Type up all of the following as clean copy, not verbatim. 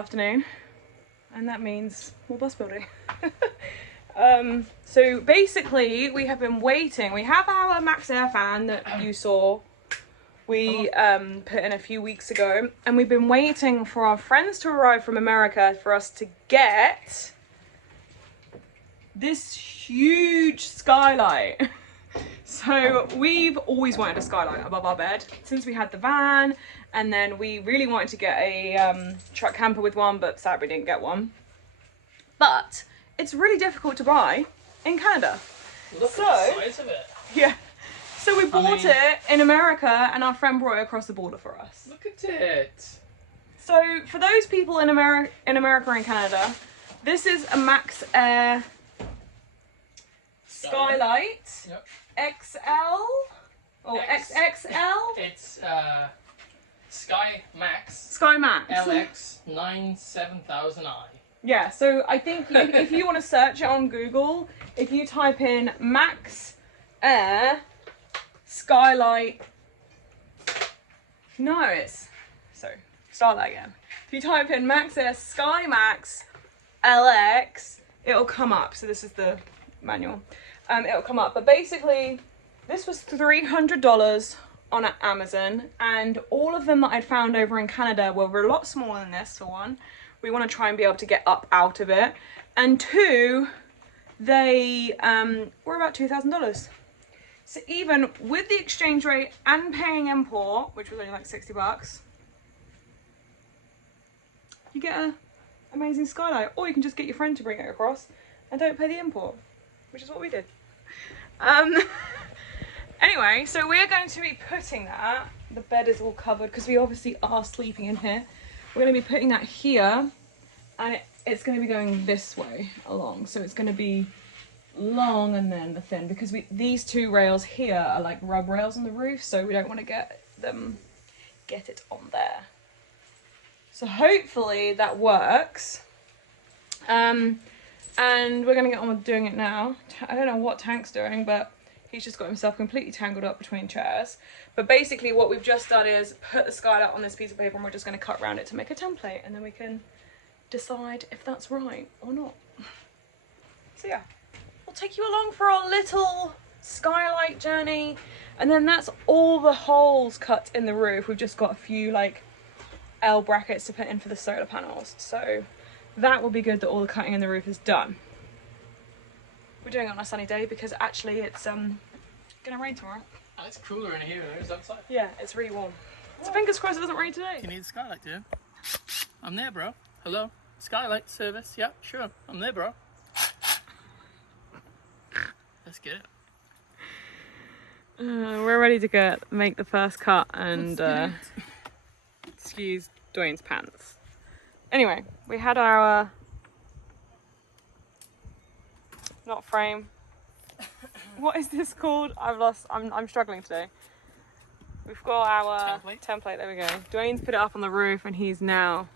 afternoon, and that means more bus building. So basically we have been waiting. We have our Max Air fan that you saw we put in a few weeks ago, and we've been waiting for our friends to arrive from America for us to get this huge skylight. So we've always wanted a skylight above our bed since we had the van, and then we really wanted to get a truck camper with one, but sadly didn't get one. But it's really difficult to buy in Canada. Look at the size of it. Yeah. So we bought it in America, and our friend brought it across the border for us. Look at it. So for those people in America and Canada, this is a Max Air Skylight. Yep. XL or XXL? It's Sky Max. Sky Max. LX 97000i. Yeah, so I think if you want to search it on Google, if you type in Max Air Skylight, start that again. If you type in Max Air Sky Max LX, it'll come up. So this is the manual. It'll come up, but basically this was $300 on Amazon, and all of them that I'd found over in Canada were a lot smaller than this. For one, we want to try and be able to get up out of it, and two, they were about $2,000. So even with the exchange rate and paying import, which was only like 60 bucks, you get an amazing skylight. Or you can just get your friend to bring it across and don't pay the import, which is what we did. Anyway, so we're going to be putting that, the bed is all covered because we obviously are sleeping in here. We're going to be putting that here, and it's going to be going this way along. So it's going to be long and then the thin, because these two rails here are like rub rails on the roof, so we don't want to get it on there. So hopefully that works. And we're going to get on with doing it now. I don't know what Tank's doing, but he's just got himself completely tangled up between chairs. But basically what we've just done is put the skylight on this piece of paper, and we're just going to cut around it to make a template, and then we can decide if that's right or not. So yeah, we'll take you along for our little skylight journey. And then that's all the holes cut in the roof. We've just got a few like L brackets to put in for the solar panels. So that will be good that all the cutting in the roof is done. We're doing it on a sunny day because actually it's gonna rain tomorrow. Oh, it's cooler in here than it is outside. Yeah, it's really warm. So fingers crossed it doesn't rain today. You need a skylight, do you? I'm there, bro. Hello? Skylight service? Yeah, sure. I'm there, bro. Let's get it. We're ready to make the first cut and excuse Dwayne's pants. Anyway, we had our not frame. What is this called? I'm struggling today. We've got our template. There we go. Dwayne's put it up on the roof, and he's now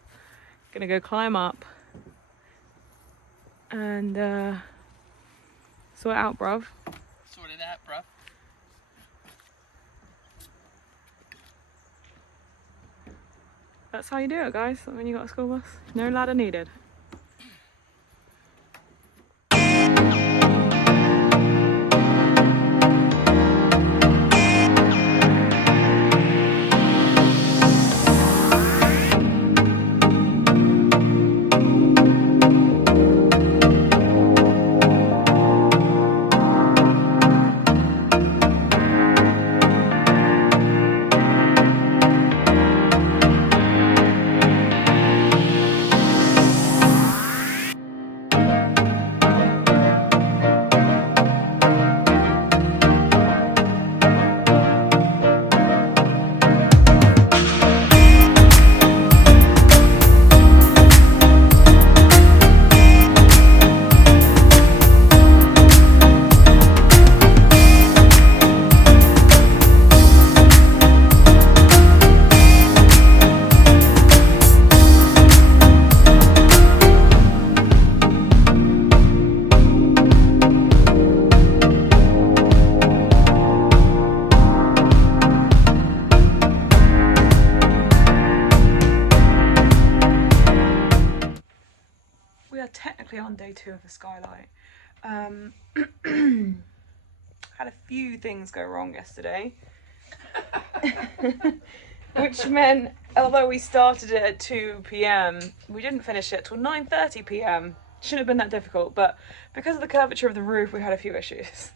gonna go climb up and sort it out, bruv. Sort it out, bruv. That's how you do it, guys, when you got a school bus. No ladder needed. we are on day 2 of the Skylight. Had a few things go wrong yesterday. Which meant, although we started it at 2 p.m, we didn't finish it till 9:30 p.m. Shouldn't have been that difficult, but because of the curvature of the roof, we had a few issues.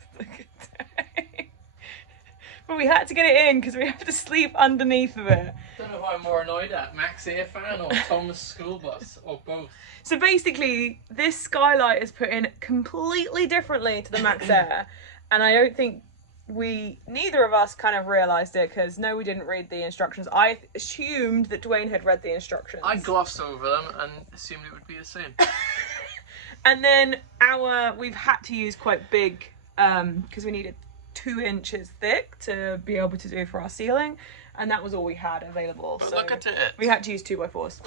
But we had to get it in because we have to sleep underneath of it. I don't know who I'm more annoyed at, Max Air fan or Tom's school bus, or both. So basically, this Skylight is put in completely differently to the Max Air, and I don't think neither of us kind of realised it, because no, we didn't read the instructions. I assumed that Dwayne had read the instructions. I glossed over them and assumed it would be the same. And then we've had to use quite big, because we needed 2 inches thick to be able to do for our ceiling, and that was all we had available. But so look at it. We had to use 2x4s.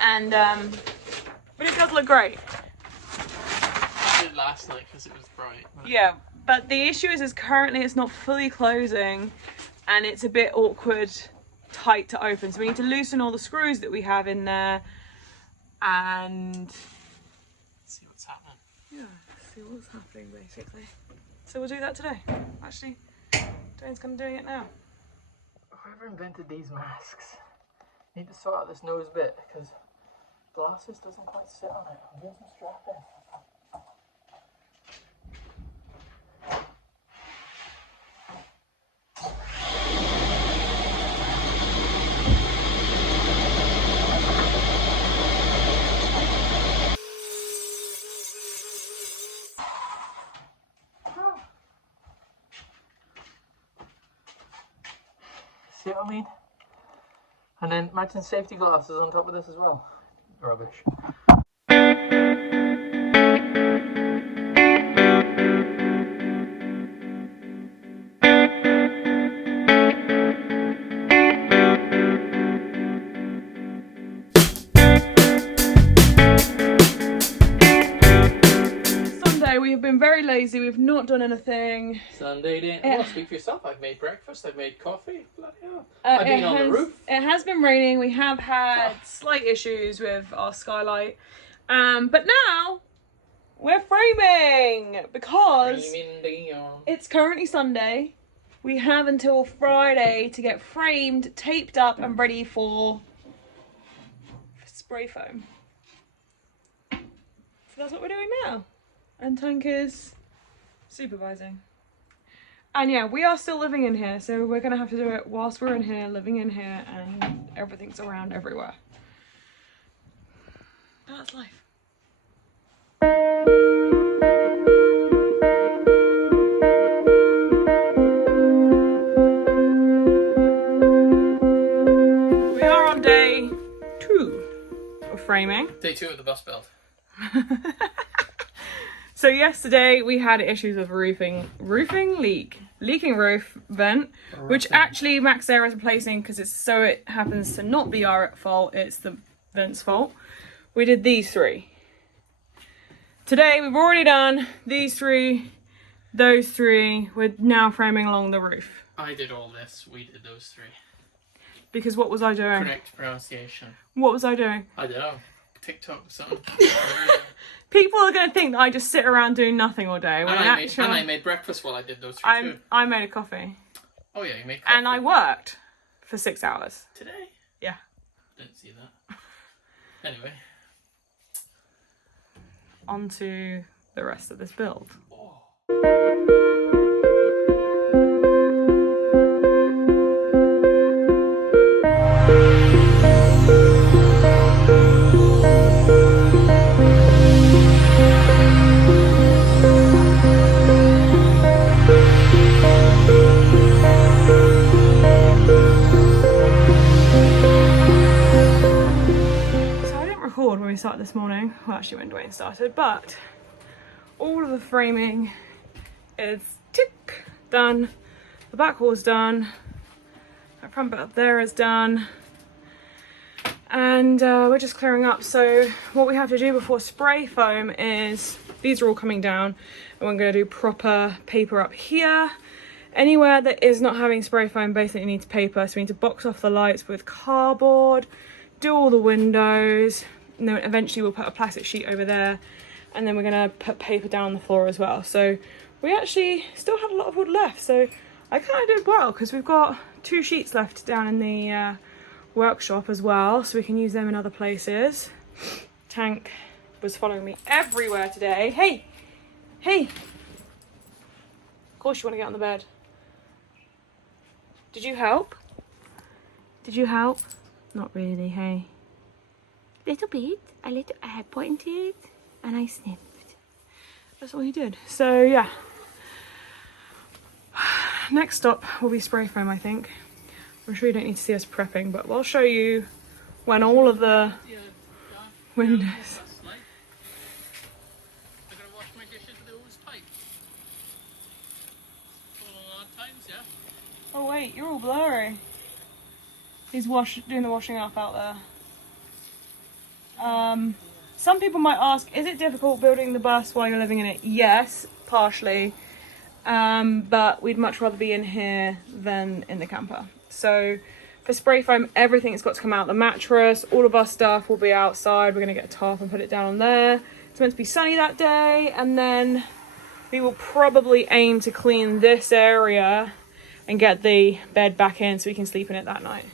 And, but it does look great. I did last night because it was bright. But... Yeah, but the issue is currently it's not fully closing, and it's a bit awkward, tight to open. So we need to loosen all the screws that we have in there, and see what's happening. Yeah, see what's happening basically. So we'll do that today. Actually, Dwayne's kind of doing it now. Whoever invented these masks need to sort out this nose bit, because glasses doesn't quite sit on it. I'm doing some strapping. See what I mean? And then imagine safety glasses on top of this as well. Rubbish. We have been very lazy, we've not done anything. Sunday day. Well, speak for yourself. I've made breakfast, I've made coffee. Bloody hell. I've been on the roof. It has been raining. We have had slight issues with our Skylight. But now we're framing because it's currently Sunday. We have until Friday to get framed, taped up and ready for spray foam. So that's what we're doing now. And Tank is supervising. And yeah, we are still living in here, so we're gonna have to do it whilst we're in here, living in here, and everything's around everywhere. That's life. We are on day 2 of framing. Day 2 of the bus build. So yesterday we had issues with leaking roof vent, which actually Max Air is replacing because it happens to not be our fault, it's the vent's fault. We did these 3. Today we've already done these 3, those 3. We're now framing along the roof. I did all this, we did those 3. Because what was I doing? Correct pronunciation. What was I doing? I don't know. TikTok or something. People are going to think that I just sit around doing nothing all day. And I made breakfast while I did those 3 too. I made a coffee. Oh yeah, you made coffee. And I worked for 6 hours. Today? Yeah. Didn't see that. Anyway. On to the rest of this build. Oh. When we started this morning, well actually when Dwayne started, but all of the framing is done, the back wall's done, that front bit up there is done, and we're just clearing up. So what we have to do before spray foam is, these are all coming down, and we're going to do proper paper up here. Anywhere that is not having spray foam basically needs paper, so we need to box off the lights with cardboard, do all the windows, And then eventually we'll put a plastic sheet over there, and then we're gonna put paper down on the floor as well. So we actually still had a lot of wood left, so I kind of did well because we've got 2 sheets left down in the workshop as well, so we can use them in other places. Tank was following me everywhere today. Hey, hey. Of course you want to get on the bed. Did you help? Did you help? Not really, hey. Little bit, a little, I pointed and I sniffed. That's all he did. So yeah. Next stop will be spray foam, I think. I'm sure you don't need to see us prepping, but we'll show you when all of the windows. Oh wait, you're all blurry. He's doing the washing up out there. Some people might ask, is it difficult building the bus while you're living in it? Yes, partially. But we'd much rather be in here than in the camper. So for spray foam, everything's got to come out. The mattress, all of our stuff will be outside. We're going to get a tarp and put it down on there. It's meant to be sunny that day. And then we will probably aim to clean this area and get the bed back in so we can sleep in it that night.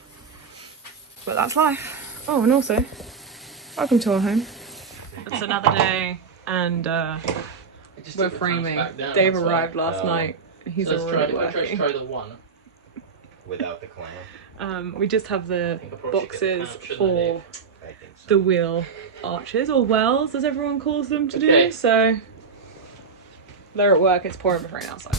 But that's life. Oh, and also, welcome to our home. It's another day, and we're framing. Dave arrived last night. He's already working. Let's try the one. Without the clown. We just have the boxes for the wheel arches, or wells as everyone calls them, to do. So they're at work. It's pouring with rain outside.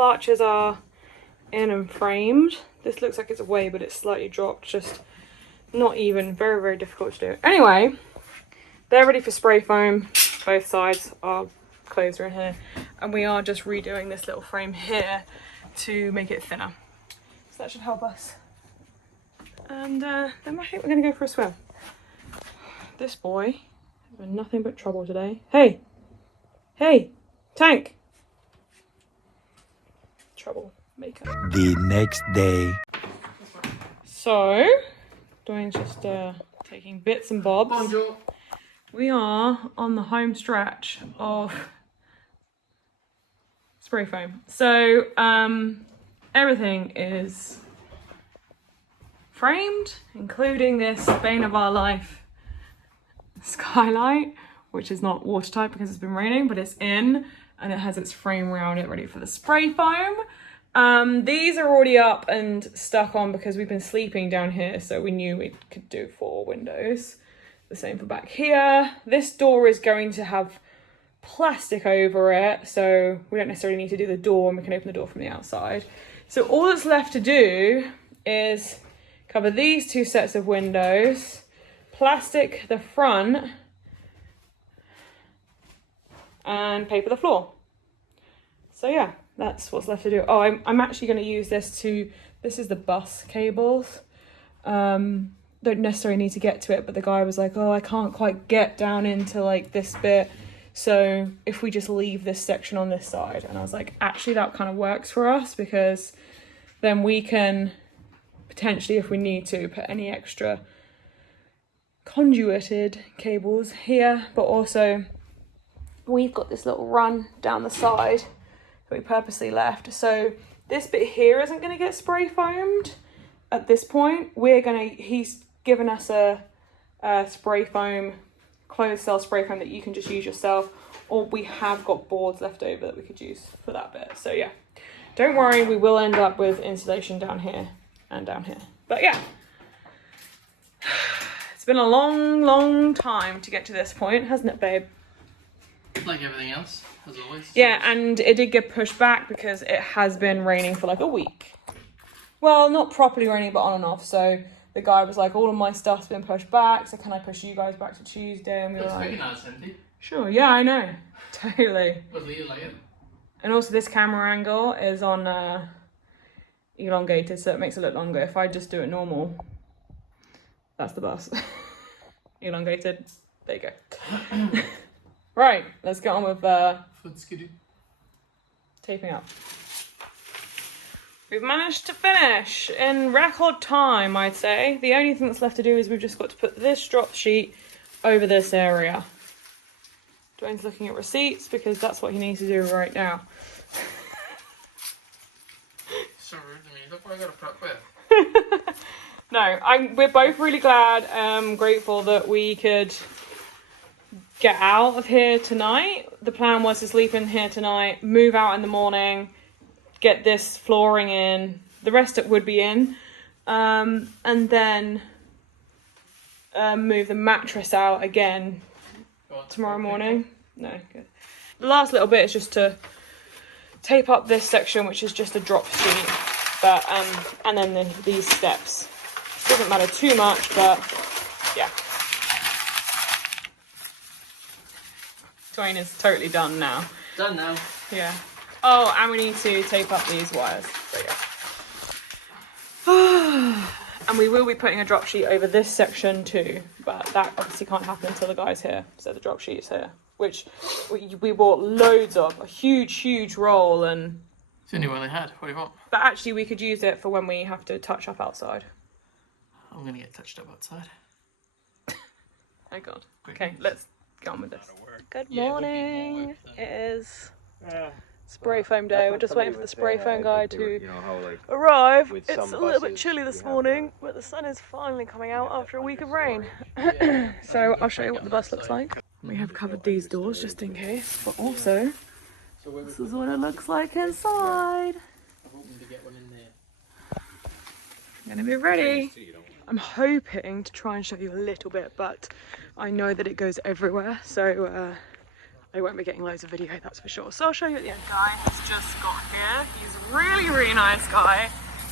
Arches are in and framed. This looks like it's away, but it's slightly dropped, just not even. Very, very difficult to do. Anyway, they're ready for spray foam. Both sides, our clothes are in here, and we are just redoing this little frame here to make it thinner. So that should help us. And then I think we're gonna go for a swim. This boy has been nothing but trouble today. Hey, hey, Tank. Troublemaker. The next day. So, Dwayne's just taking bits and bobs. Bonjour. We are on the home stretch of spray foam. So, everything is framed, including this bane of our life, Skylight, which is not watertight because it's been raining, but it's in. And it has its frame around it ready for the spray foam. These are already up and stuck on because we've been sleeping down here, so we knew we could do 4 windows. The same for back here. This door is going to have plastic over it, so we don't necessarily need to do the door, and we can open the door from the outside. So all that's left to do is cover these 2 sets of windows, plastic the front, and paper the floor. So yeah, that's what's left to do. Oh, I'm actually going to use this is the bus cables. Don't necessarily need to get to it, but the guy was like, oh, I can't quite get down into like this bit, so if we just leave this section on this side. And I was like, actually that kind of works for us, because then we can potentially, if we need to, put any extra conduited cables here, but also we've got this little run down the side that we purposely left. So this bit here isn't going to get spray foamed at this point. He's given us a spray foam, closed cell spray foam that you can just use yourself, or we have got boards left over that we could use for that bit. So yeah, don't worry, we will end up with insulation down here and down here. But yeah, it's been a long time to get to this point, hasn't it, babe? Like everything else, as always. Yeah, and it did get pushed back because it has been raining for like a week. Well, not properly raining, but on and off. So the guy was like, all of my stuff's been pushed back, so can I push you guys back to Tuesday? And we were like, sure, yeah, I know. Totally. And also this camera angle is on elongated, so it makes it look longer. If I just do it normal, that's the bus. Elongated, there you go. Right, let's get on with taping up. We've managed to finish in record time, I'd say. The only thing that's left to do is we've just got to put this drop sheet over this area. Dwayne's looking at receipts because that's what he needs to do right now. So rude to me. That's what I got to prep with. No, we're both really glad, grateful that we could get out of here tonight. The plan was to sleep in here tonight, move out in the morning, get this flooring in, the rest it would be in, and then move the mattress out again tomorrow morning. No, good. The last little bit is just to tape up this section, which is just a drop sheet, but and then these steps. Doesn't matter too much, but yeah. Dwayne is totally done now. Done now. Yeah. Oh, and we need to tape up these wires. There you go. And we will be putting a drop sheet over this section too, but that obviously can't happen until the guy's here. So the drop sheet's here, which we bought loads of, a huge roll, and it's the only one they had. What do you want? But actually, we could use it for when we have to touch up outside. I'm gonna get touched up outside. Oh God. Okay, let's get on with this. Good morning. It is spray foam day. We're just waiting for the spray foam guy to arrive. It's a little bit chilly this morning, but the sun is finally coming out after a week of rain. So I'll show you what the bus looks like. We have covered these doors just in case, but also this is what it looks like inside. I'm gonna be ready. I'm hoping to try and show you a little bit, but I know that it goes everywhere, so I won't be getting loads of video, that's for sure. So I'll show you at the end. Guy has just got here. He's a really nice guy.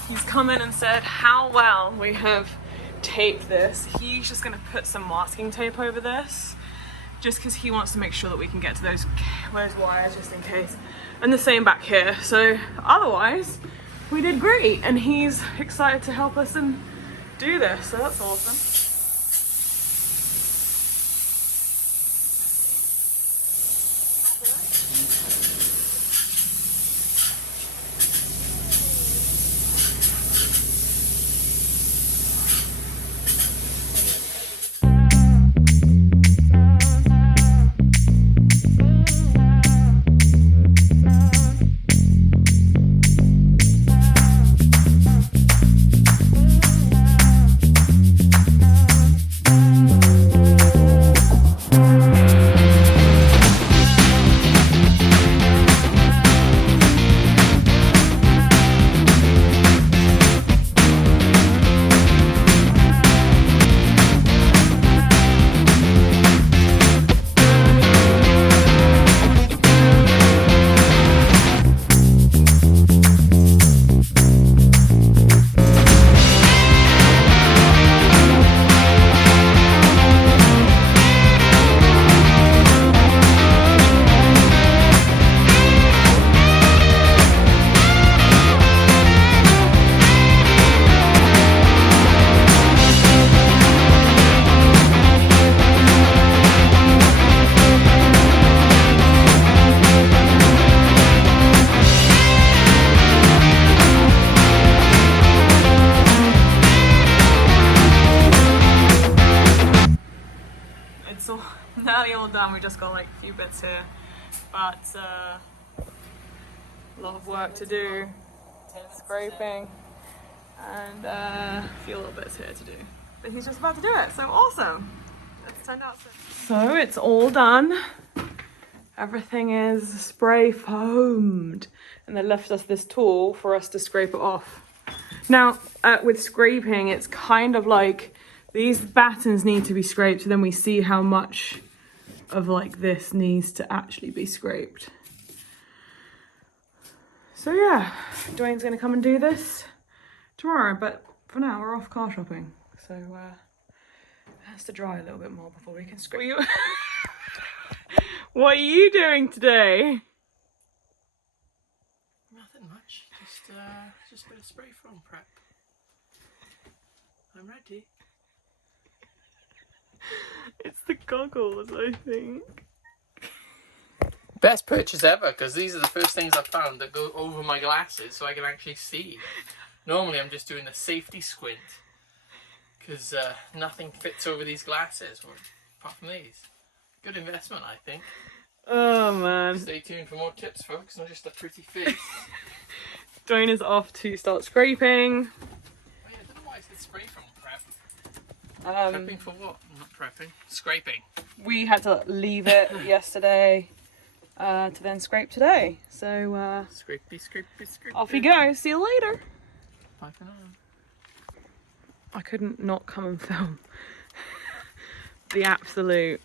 He's come in and said how well we have taped this. He's just gonna put some masking tape over this, just because he wants to make sure that we can get to those wires just in case. And the same back here. So otherwise, we did great, and he's excited to help us and do this, so that's awesome. Nearly all done. We just got like a few bits here, but a lot of work to do, scraping, and a few little bits here to do. But he's just about to do it, so awesome. It's turned out so it's all done. Everything is spray foamed, and they left us this tool for us to scrape it off. Now, with scraping, it's kind of like these battens need to be scraped, so then we see how much of like this needs to actually be scraped. So yeah, Dwayne's gonna come and do this tomorrow, but for now we're off car shopping. So it has to dry a little bit more before we can scrape. What are you doing today? Nothing much. Just a bit of spray foam prep. I'm ready. It's the goggles, I think. Best purchase ever, because these are the first things I found that go over my glasses so I can actually see. Normally I'm just doing the safety squint, because nothing fits over these glasses, apart from these. Good investment, I think. Oh man. Stay tuned for more tips, folks, not just a pretty face. Dwayne is off to start scraping. Oh, yeah, I don't know why I said spray foam prep. Prepping for what? Not prepping. Scraping. We had to leave it yesterday to then scrape today. So Scrapey, scrapey, scrapey. off you go. See you later. Bye for now. I couldn't not come and film the absolute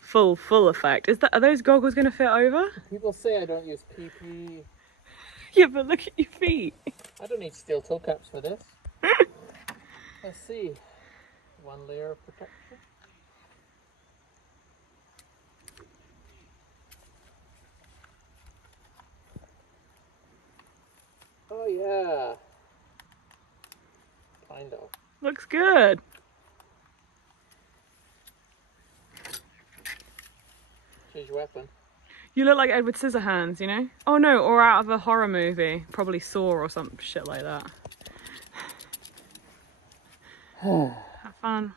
full effect. Are those goggles going to fit over? People say I don't use PP. Yeah, but look at your feet. I don't need steel toe caps for this. Let's see. One layer of protection. Oh yeah. Kind of. Looks good. Change your weapon. You look like Edward Scissorhands, you know? Oh no, or out of a horror movie. Probably Saw or some shit like that. Have fun.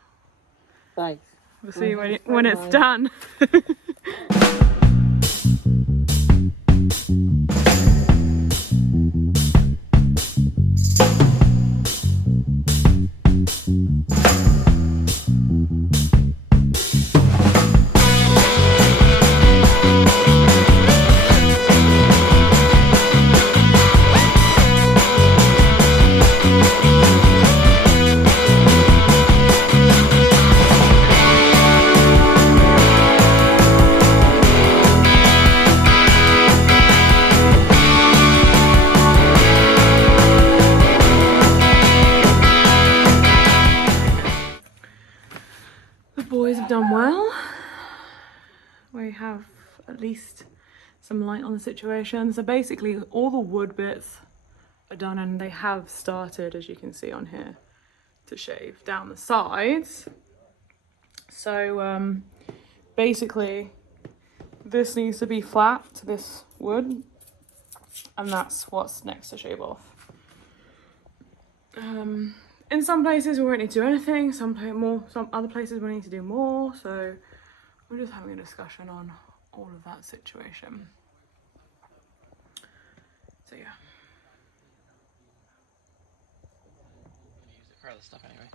Thanks. We'll see you when it's done. Done well. We have at least some light on the situation. So basically all the wood bits are done and they have started, as you can see on here, to shave down the sides. So basically this needs to be flat to this wood and that's what's next to shave off. In some places we won't need to do anything, some other places we need to do more, so we're just having a discussion on all of that situation. So yeah. I'm gonna use it for other stuff anyway.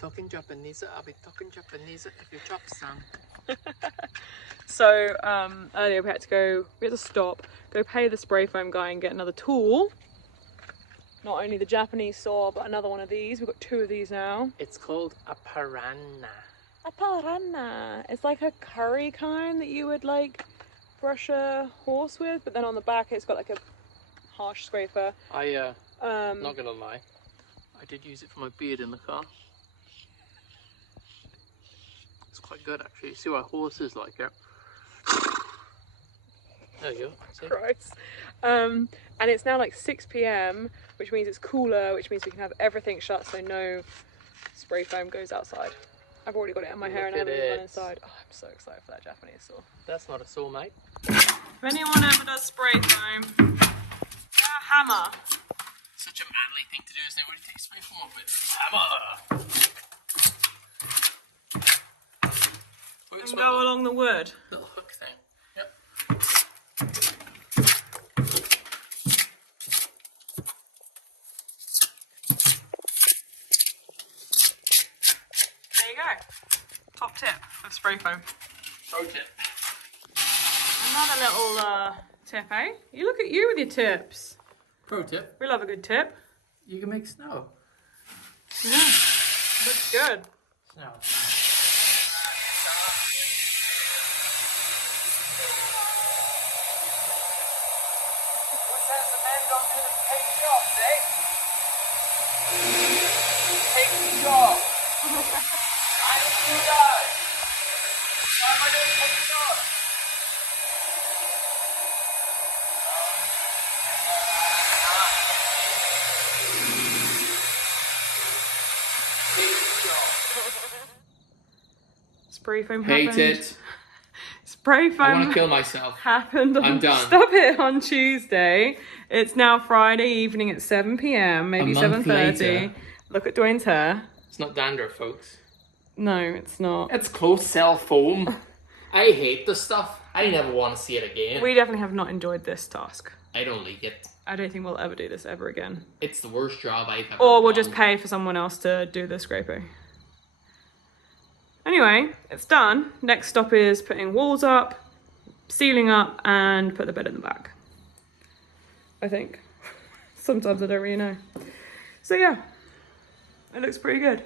Talking Japanese, I'll be talking Japanese if you chop some. So earlier we had to stop, go pay the spray foam guy and get another tool. Not only the Japanese saw, but another one of these. We've got two of these now. It's called a piranha. A piranha. It's like a curry kind that you would like brush a horse with, but then on the back it's got like a harsh scraper. Not gonna lie, I did use it for my beard in the car. It's quite good actually. You see why horses like it. There you go. See? Christ. And it's now like 6 PM, which means it's cooler, which means we can have everything shut so no spray foam goes outside. I've already got it in my hair and I haven't even gone inside. Oh, I'm so excited for that Japanese saw. That's not a saw, mate. If anyone ever does spray foam, get a hammer. Such a manly thing to do, isn't it? When you take spray foam off it. Hammer! And go along the wood. Little hook thing. Yep. There you go. Top tip of spray foam. Pro tip. Another little tip, eh? You look at you with your tips. Pro tip. We love a good tip. You can make snow. Yeah. Looks good. Snow. What's that? Spray foam Hate happened. it. Spray foam I want to kill myself. happened on, I'm done. Stop it, on Tuesday. It's now Friday evening at 7 p.m, maybe A month 7:30. later. Look at Dwayne's hair. It's not dandruff, folks. No, it's not. It's close cell foam. I hate this stuff. I never want to see it again. We definitely have not enjoyed this task. I don't like it. I don't think we'll ever do this ever again. It's the worst job I've ever Or we'll done. just pay for someone else to do the scraping. Anyway, it's done. Next stop is putting walls up, ceiling up, and put the bed in the back. I think. Sometimes I don't really know. So yeah, it looks pretty good.